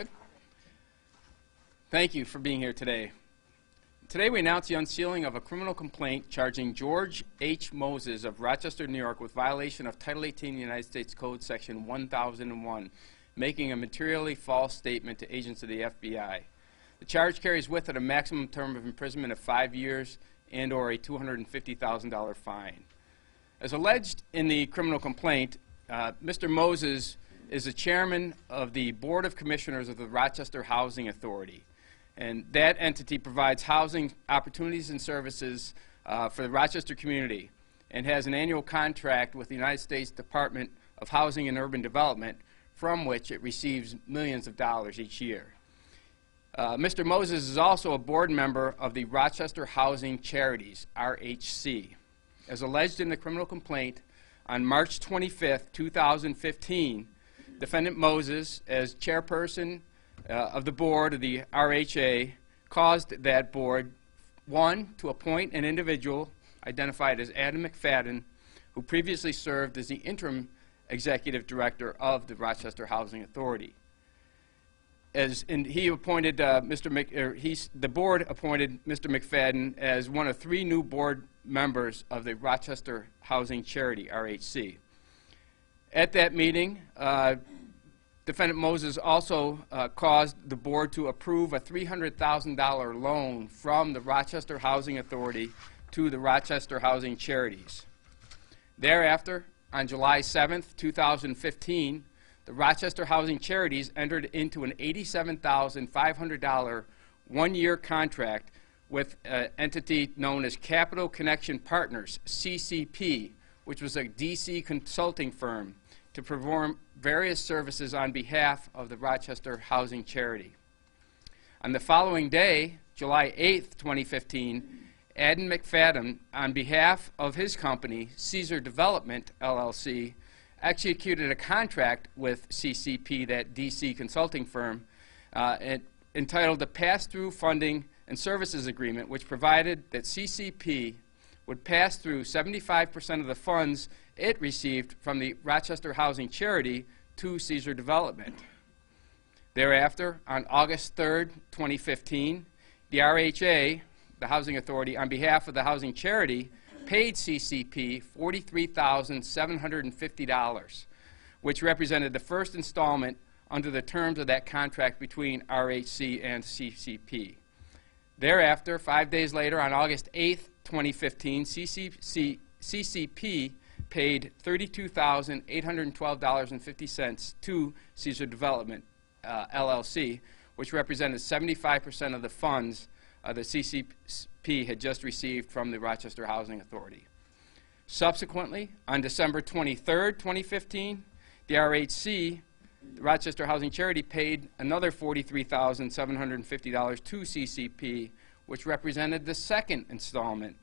Good. Thank you for being here today. Today we announce the unsealing of a criminal complaint charging George H. Moses of Rochester, New York with violation of Title 18 United States Code Section 1001, making a materially false statement to agents of the FBI. The charge carries with it a maximum term of imprisonment of 5 years and or a $250,000 fine. As alleged in the criminal complaint, Mr. Moses is the chairman of the Board of Commissioners of the Rochester Housing Authority. And that entity provides housing opportunities and services for the Rochester community and has an annual contract with the United States Department of Housing and Urban Development, from which it receives millions of dollars each year. Mr. Moses is also a board member of the Rochester Housing Charities, RHC. As alleged in the criminal complaint, on March 25th, 2015, Defendant Moses, as chairperson of the board of the RHA, caused that board, one, to appoint an individual identified as Adam McFadden, who previously served as the interim executive director of the Rochester Housing Authority. He appointed the board appointed Mr. McFadden as one of 3 new board members of the Rochester Housing Charity, RHC. At that meeting, Defendant Moses also caused the board to approve a $300,000 loan from the Rochester Housing Authority to the Rochester Housing Charities. Thereafter, on July 7th, 2015, the Rochester Housing Charities entered into an $87,500 one-year contract with an entity known as Capital Connection Partners, CCP, which was a DC consulting firm, to perform various services on behalf of the Rochester Housing Charity. On the following day, July 8th, 2015, Adam McFadden, on behalf of his company, Caesar Development, LLC, executed a contract with CCP, that DC consulting firm, entitled the Pass-Through Funding and Services Agreement, which provided that CCP would pass through 75% of the funds it received from the Rochester Housing Charity to Caesar Development. Thereafter, on August 3rd, 2015, the RHA, the Housing Authority, on behalf of the Housing Charity, paid CCP $43,750, which represented the first installment under the terms of that contract between RHC and CCP. Thereafter, 5 days later, on August 8th, 2015, CCP paid $32,812.50 to Caesar Development, LLC, which represented 75% of the funds that CCP had just received from the Rochester Housing Authority. Subsequently, on December 23rd, 2015, the RHC, the Rochester Housing Charity, paid another $43,750 to CCP, which represented the second installment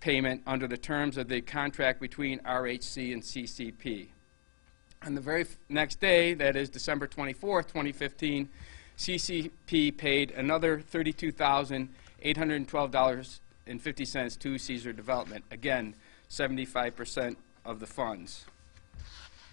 payment under the terms of the contract between RHC and CCP. On the very next day, that is December 24th, 2015, CCP paid another $32,812.50 to Caesar Development, again, 75% of the funds.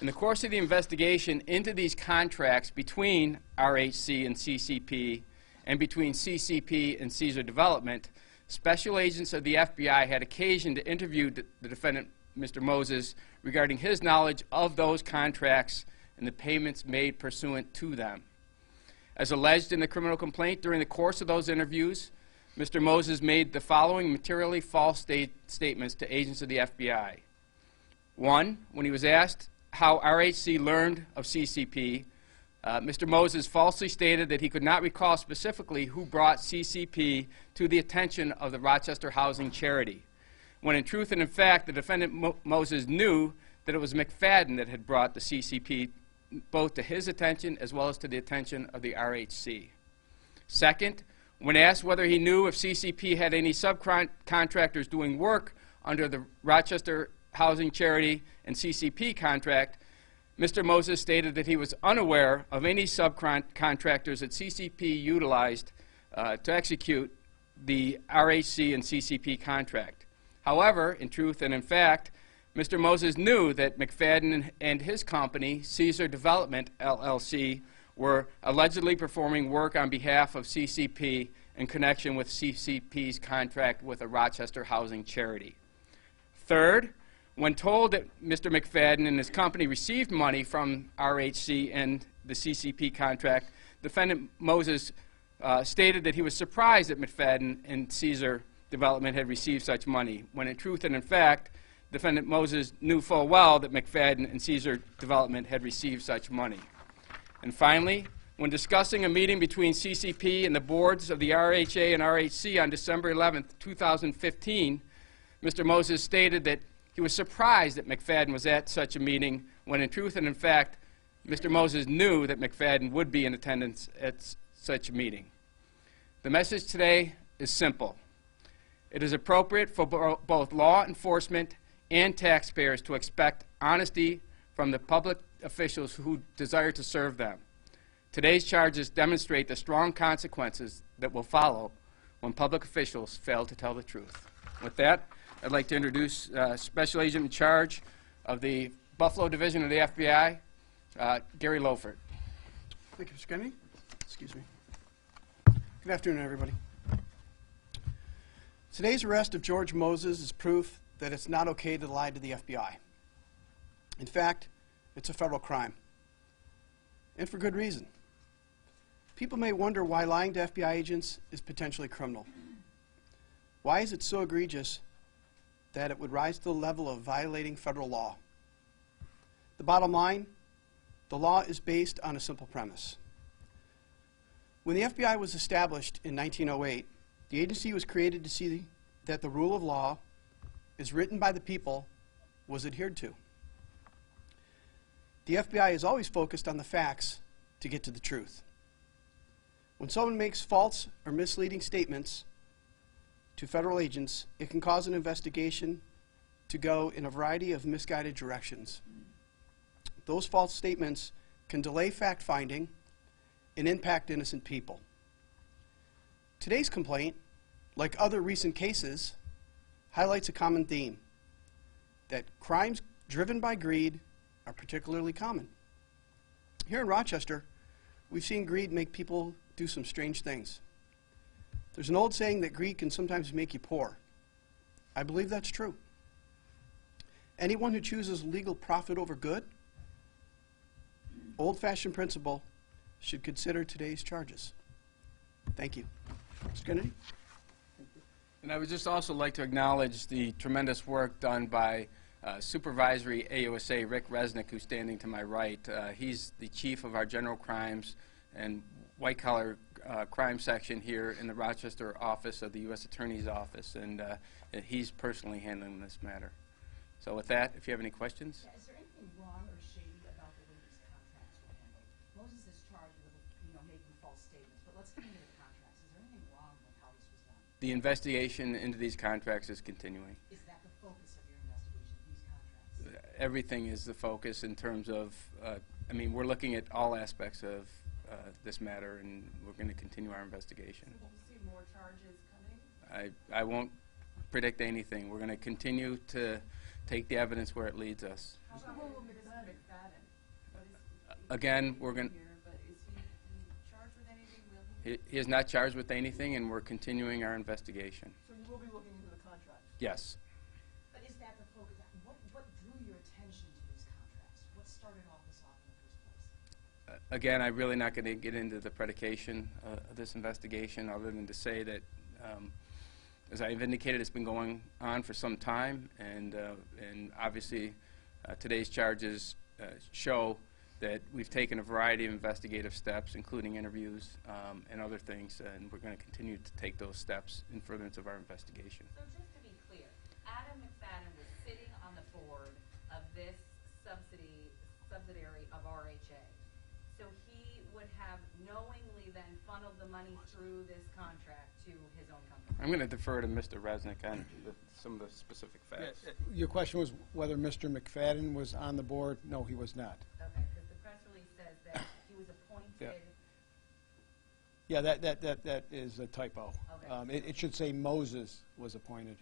In the course of the investigation into these contracts between RHC and CCP and between CCP and Caesar Development, special agents of the FBI had occasion to interview the defendant, Mr. Moses, regarding his knowledge of those contracts and the payments made pursuant to them. As alleged in the criminal complaint, during the course of those interviews, Mr. Moses made the following materially false statements to agents of the FBI. One, when he was asked how RHC learned of CCP, Mr. Moses falsely stated that he could not recall specifically who brought CCP to the attention of the Rochester Housing Charity, when in truth and in fact the defendant Moses knew that it was McFadden that had brought the CCP both to his attention as well as to the attention of the RHC. Second, when asked whether he knew if CCP had any subcontractors doing work under the Rochester Housing Charity and CCP contract, Mr. Moses stated that he was unaware of any subcontractors that CCP utilized to execute the RHC and CCP contract. However, in truth and in fact, Mr. Moses knew that McFadden and his company, Caesar Development, LLC, were allegedly performing work on behalf of CCP in connection with CCP's contract with a Rochester housing charity. Third, when told that Mr. McFadden and his company received money from RHC and the CCP contract, defendant Moses stated that he was surprised that McFadden and Caesar Development had received such money, when in truth and in fact, defendant Moses knew full well that McFadden and Caesar Development had received such money. And finally, when discussing a meeting between CCP and the boards of the RHA and RHC on December 11, 2015, Mr. Moses stated that he was surprised that McFadden was at such a meeting, when in truth and in fact, Mr. Moses knew that McFadden would be in attendance at such a meeting. The message today is simple. It is appropriate for both law enforcement and taxpayers to expect honesty from the public officials who desire to serve them. Today's charges demonstrate the strong consequences that will follow when public officials fail to tell the truth. With that, I'd like to introduce Special Agent in charge of the Buffalo Division of the FBI, Gary Lofert. Thank you, Mr. Kennedy. Excuse me. Good afternoon, everybody. Today's arrest of George Moses is proof that it's not okay to lie to the FBI. In fact, it's a federal crime, and for good reason. People may wonder why lying to FBI agents is potentially criminal. Why is it so egregious that it would rise to the level of violating federal law? The bottom line, the law is based on a simple premise. When the FBI was established in 1908, the agency was created to see that the rule of law, as written by the people, was adhered to. The FBI is always focused on the facts to get to the truth. When someone makes false or misleading statements to federal agents, it can cause an investigation to go in a variety of misguided directions. Those false statements can delay fact-finding and impact innocent people. Today's complaint, like other recent cases, highlights a common theme, that crimes driven by greed are particularly common. Here in Rochester, we've seen greed make people do some strange things. There's an old saying that greed can sometimes make you poor. I believe that's true. Anyone who chooses legal profit over good, old-fashioned principle, should consider today's charges. Thank you. Mr. Kennedy? And I would just also like to acknowledge the tremendous work done by Supervisory AUSA Rick Resnick, who's standing to my right. He's the chief of our general crimes and white-collar crime section here in the Rochester office of the U.S. Attorney's Office, and he's personally handling this matter. So with that, if you have any questions. Yeah, is there anything wrong or shady about the way these contracts were handled? Moses is charged with, making false statements, but let's get into the contracts. Is there anything wrong with how this was done? The investigation into these contracts is continuing. Is that the focus of your investigation, these contracts? Everything is the focus in terms of, we're looking at all aspects of this matter, and we're going to continue our investigation. So we'll see more charges coming? I won't predict anything. We're going to continue to take the evidence where it leads us. How about Mr. McFadden? Again, we're going to... But is he charged with anything? Will He is not charged with anything, and we're continuing our investigation. So you will be looking into the contract? Yes. But is that the focus? What drew your attention to these contracts? What started all this off in the first place? Again, I'm really not going to get into the predication of this investigation, other than to say that, as I've indicated, it's been going on for some time, and obviously today's charges show that we've taken a variety of investigative steps, including interviews and other things, and we're going to continue to take those steps in furtherance of our investigation. So just to be clear, Adam McFadden was sitting on the board of this subsidiary of RHA. So he would have knowingly then funneled the money through this contract to his own company. I'm going to defer to Mr. Resnick on some of the specific facts. Your question was whether Mr. McFadden was on the board? No, he was not. Okay, because the press release says that he was appointed. Yeah, that is a typo. Okay. It should say Moses was appointed.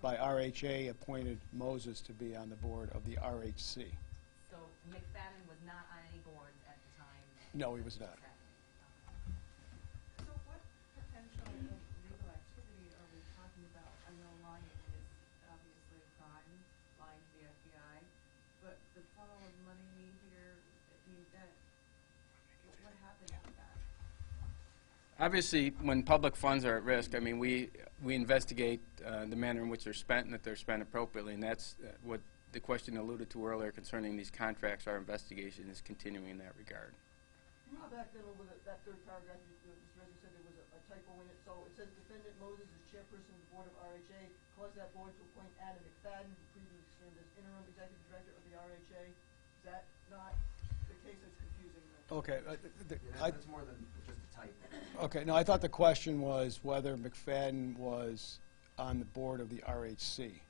By RHA appointed Moses to be on the board of the RHC. So McFadden was not on any boards at the time No, he was not. Okay. So what potential legal activity are we talking about? I know lying is obviously a crime, lying to the FBI, but the funnel of money here, I mean, that, what happens with that? Obviously, when public funds are at risk, I mean, we investigate the manner in which they're spent and that they're spent appropriately, and that's what the question alluded to earlier concerning these contracts. Our investigation is continuing in that regard. Can you go back then over that third paragraph? Mr. Reggie said there was a typo in it. So it says Defendant Moses is chairperson of the board of RHA, caused that board to appoint Adam McFadden, who previously served as interim executive director of the RHA. Is that not the case? That's confusing. Okay. That's more than just a typo. Okay, no, I thought the question was whether McFadden was on the board of the RHC.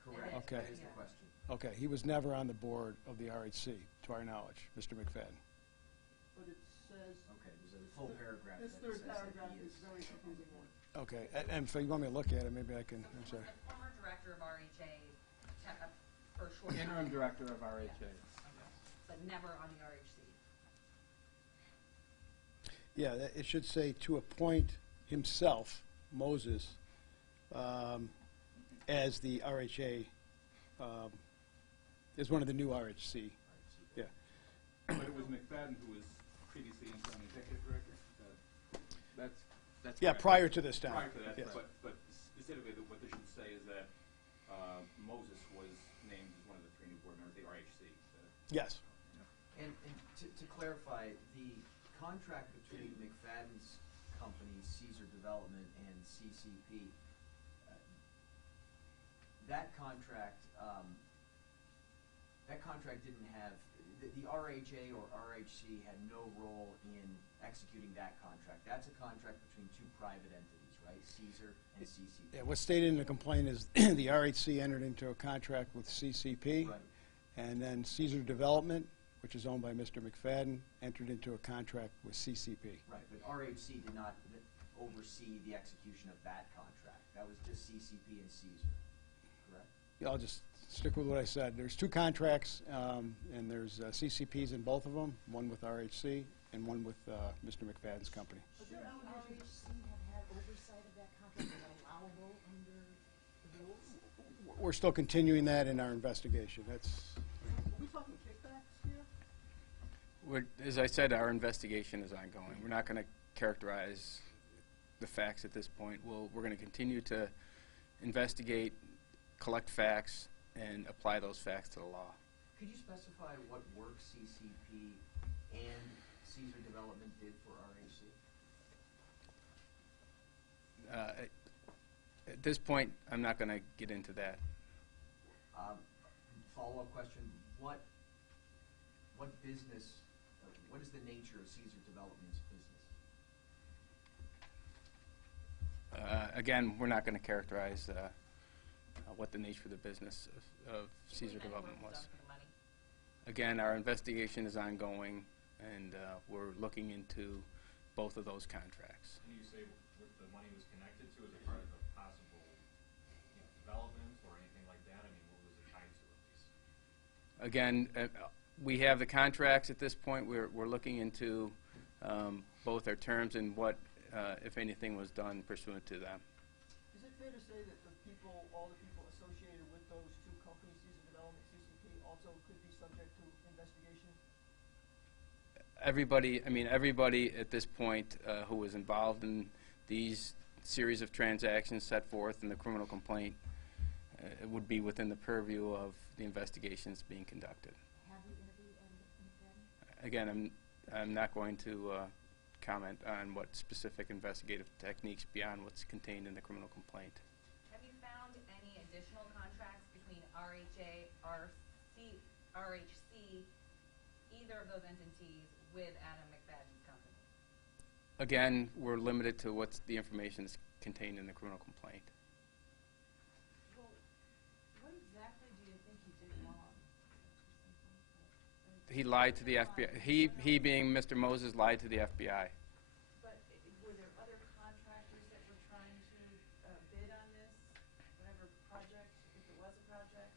Correct. Okay. That is the question. Okay, he was never on the board of the RHC, to our knowledge, Mr. McFadden. But it says. Okay, there's a full paragraph This that third says that paragraph he is very confusing one. Okay, and if you want me to look at it, maybe I can, I'm sorry. The former director of RHA, for a short Interim time, director of RHA. but never on the RHC. Yeah, it should say to appoint himself, Moses, as the RHA, as one of the new RHC. Yeah. But it was McFadden who was previously interim executive director? That's Yeah, correct. prior to this time. Prior to that, Yes. but specifically, what this should say is that Moses was named as one of the 3 new board members of the RHC. Yes. And to clarify, the contract between McFadden's company, Caesar Development, and CCP, that contract didn't have, the RHA or RHC had no role in executing that contract. That's a contract between 2 private entities, right? Caesar and CCP. Yeah, what's stated in the complaint is the RHC entered into a contract with CCP, Right. and then Caesar Development, which is owned by Mr. McFadden, entered into a contract with CCP. Right, but RHC did not oversee the execution of that contract. That was just CCP and Caesar, correct? Yeah, I'll just stick with what I said. There's 2 contracts, and there's CCPs in both of them, one with RHC and one with Mr. McFadden's company. But there are allegations. RHC have had oversight of that contract, is that allowable under the rules? We're still continuing that in our investigation. That's, Are we talking kickbacks here? As I said, our investigation is ongoing. We're not going to characterize the facts at this point. We're going to continue to investigate, collect facts, and apply those facts to the law. Could you specify what work CCP and Caesar Development did for RHC? At this point, I'm not going to get into that. Follow-up question, what business, what is the nature of Caesar Development's business? Again, we're not going to characterize what the nature of the business of Caesar Believe Development anyone was. done for the money. Again, our investigation is ongoing, and we're looking into both of those contracts. Can you say what the money was connected to as a part of a possible development or anything like that? I mean, what was it tied to at least? Again, we have the contracts at this point. We're looking into both their terms and what, if anything, was done pursuant to them. Is it fair to say that the people, all the people associated with those 2 companies, Caesar Development, CCP, also could be subject to investigation? Everybody at this point who was involved in these series of transactions set forth in the criminal complaint would be within the purview of the investigations being conducted. Have you interviewed McFadden? Again, I'm not going to comment on what specific investigative techniques beyond what's contained in the criminal complaint. Have you found any additional contracts between RHA, RHC, either of those entities, with Adam McFadden's company? Again, we're limited to what's the information that's contained in the criminal complaint. Well, what exactly do you think he did wrong? He lied to the FBI. He being Mr. Moses, lied to the FBI. But were there other contractors that were trying to bid on this, whatever project, if it was a project?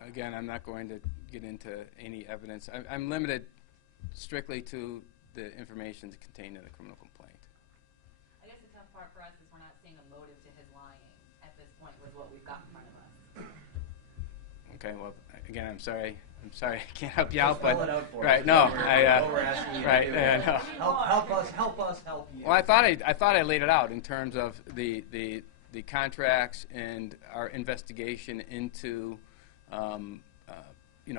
Again, I'm not going to get into any evidence. I'm limited strictly to the information contained in the criminal complaint. I guess the tough part for us is we're not seeing a motive to his lying at this point with what we've got in front of us. Okay, well, again, I'm sorry, I can't help you out, Spell but it out for right, us. no, What we're asking you to right, do. yeah, no. Help us help you. Well, I thought I laid it out in terms of the contracts and our investigation into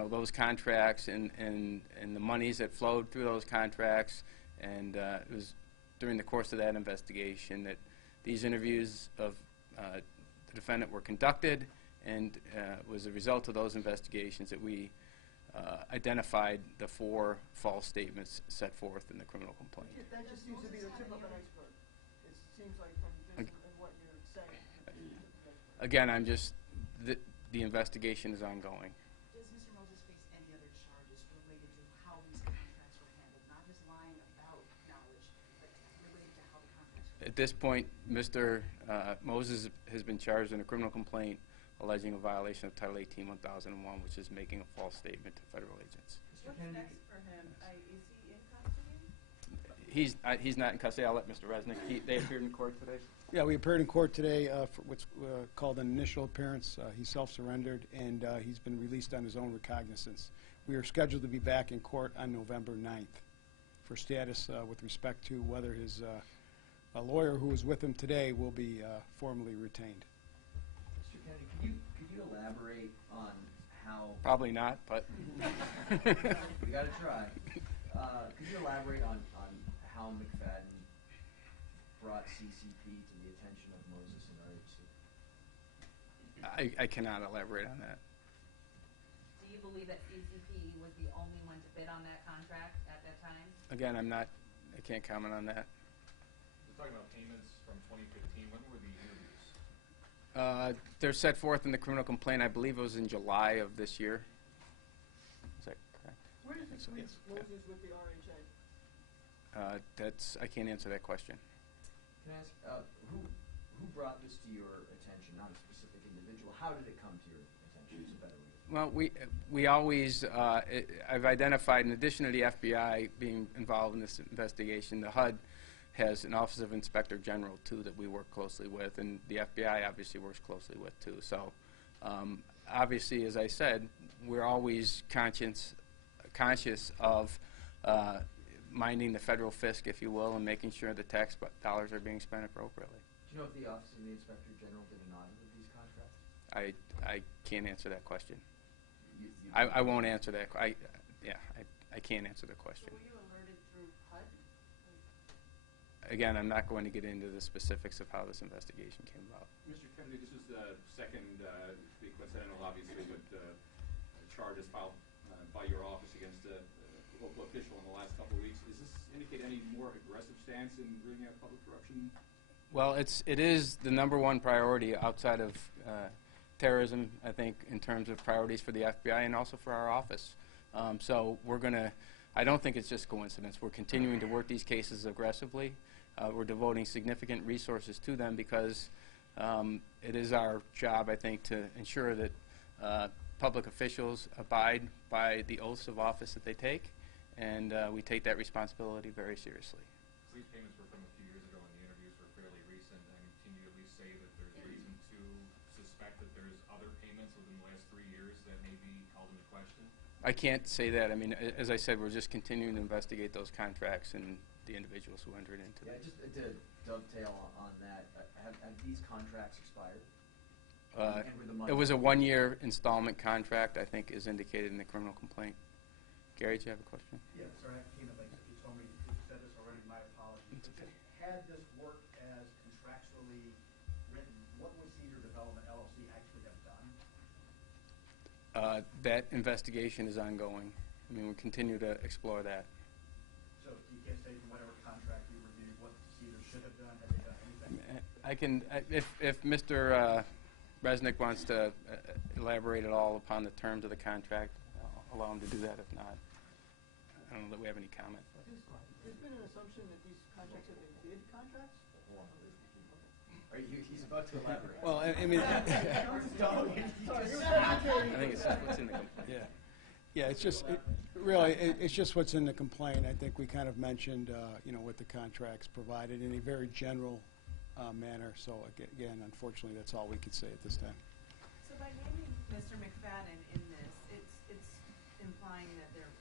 those contracts and the monies that flowed through those contracts, and it was during the course of that investigation that these interviews of the defendant were conducted, and it was a result of those investigations that we identified the 4 false statements set forth in the criminal complaint. That just seems to be the tip of an iceberg. It seems like from this and what you're saying. Again, the investigation is ongoing. Does Mr. Moses face any other charges related to how these contracts were handled? Not just lying about knowledge, but related to how the contracts were handled? At this point, Mr. Moses has been charged in a criminal complaint alleging a violation of Title 18-1001, which is making a false statement to federal agents. Mr. What's Kennedy, next for him? Is he in custody? He's not in custody. I'll let Mr. Resnick. They appeared in court today. Yeah, we appeared in court today for what's called an initial appearance. He self-surrendered, and he's been released on his own recognizance. We are scheduled to be back in court on November 9th for status with respect to whether his a lawyer who was with him today will be formally retained. Mr. Kennedy, could you elaborate on how? Probably not, but We got to try. Could you elaborate on how McFadden brought CCP to the attention of Moses and RHC? I cannot elaborate on that. Do you believe that CCP was the only one to bid on that contract at that time? Again, I can't comment on that. We're talking about payments from 2015. When were the interviews? They're set forth in the criminal complaint. I believe it was in July of this year. Is that correct? Where does it leave Moses with the RHA? I can't answer that question. Can I ask, who brought this to your attention, not a specific individual? How did it come to your attention is a better way to put it. Well, we always, I've identified, in addition to the FBI being involved in this investigation, the HUD has an Office of Inspector General, too, that we work closely with, and the FBI obviously works closely with, too. So, obviously, as I said, we're always conscious of minding the federal fisc, if you will, and making sure the tax dollars are being spent appropriately. Do you know if the Office of the Inspector General did an audit of these contracts? I can't answer that question. You I won't answer that. I can't answer the question. So were you alerted through HUD? Again, I'm not going to get into the specifics of how this investigation came about. Mr. Kennedy, this is the second, be coincidental, obviously, with charges filed by your office against a local official in the last couple of weeks. Does this indicate any more aggressive stance in rooting out public corruption? Well, it is the #1 priority outside of terrorism, I think, in terms of priorities for the FBI and also for our office. So I don't think it's just coincidence. We're continuing to work these cases aggressively. We're devoting significant resources to them because it is our job, I think, to ensure that public officials abide by the oaths of office that they take, and we take that responsibility very seriously. These payments were from a few years ago, and the interviews were fairly recent. I mean, can you at least say that there's reason to suspect that there's other payments within the last 3 years that may be called into question? I can't say that. I mean, as I said, we're just continuing to investigate those contracts and the individuals who entered into them. Just to dovetail on that, have these contracts expired? And were the money- It was a 1-year installment contract, I think, is indicated in the criminal complaint. Gary, do you have a question? Yeah, sorry, I came up, you told me you said this already, my apologies. It's okay. Had this worked as contractually written, what would Cedar Development LLC actually have done? That investigation is ongoing. I mean, we continue to explore that. So you can't say from whatever contract you reviewed what Cedar should have done, have they done anything? I can, if Mr. Resnick wants to elaborate at all upon the terms of the contract, I'll allow him to do that. If not, I don't know that we have any comment. There's been an assumption that these contracts have been bid contracts? He's about to elaborate. Well, I mean, I think it's what's in the complaint. Yeah, it's just, it's just what's in the complaint. I think we kind of mentioned, you know, what the contracts provided in a very general manner. So again, unfortunately, that's all we could say at this time. So by naming Mr. McFadden in this, it's implying that there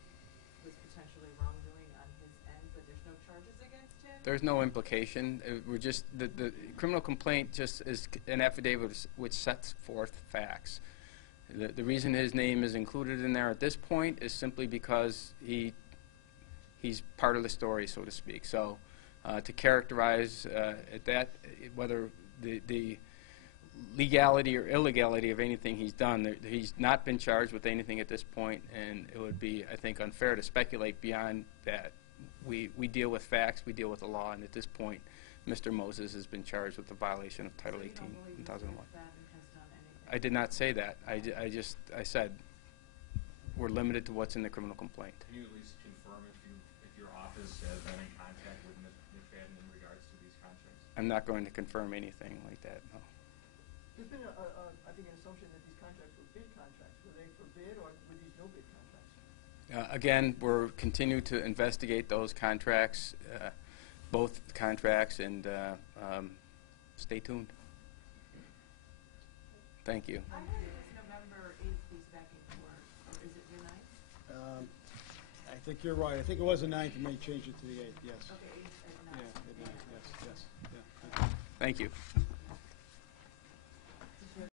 was potentially wrongdoing on his end, but there's no charges against him? There's no implication. We're just, the criminal complaint just is an affidavit which sets forth facts. The reason his name is included in there at this point is simply because he's part of the story, so to speak. So to characterize at that, whether the legality or illegality of anything he's done, he's not been charged with anything at this point, and it would be, I think, unfair to speculate beyond that. We deal with facts, we deal with the law, and at this point, Mr. Moses has been charged with the violation of Title 18, 2001. I did not say that. I said we're limited to what's in the criminal complaint. Can you at least confirm if your office has been in contact with McFadden in regards to these contracts? I'm not going to confirm anything like that, no. There's been, I think, an assumption that these contracts were bid contracts. Were they for bid or were these no bid contracts? Again, we're continuing to investigate those contracts, both contracts, and stay tuned. Thank you. I heard it was November 8th he's back in court, or is it the 9th? I think you're right. I think it was the 9th, and they changed it to the 8th, yes. Okay, 8th at 9th. Yeah, at 9th, yes, yes. Yeah. Thank you.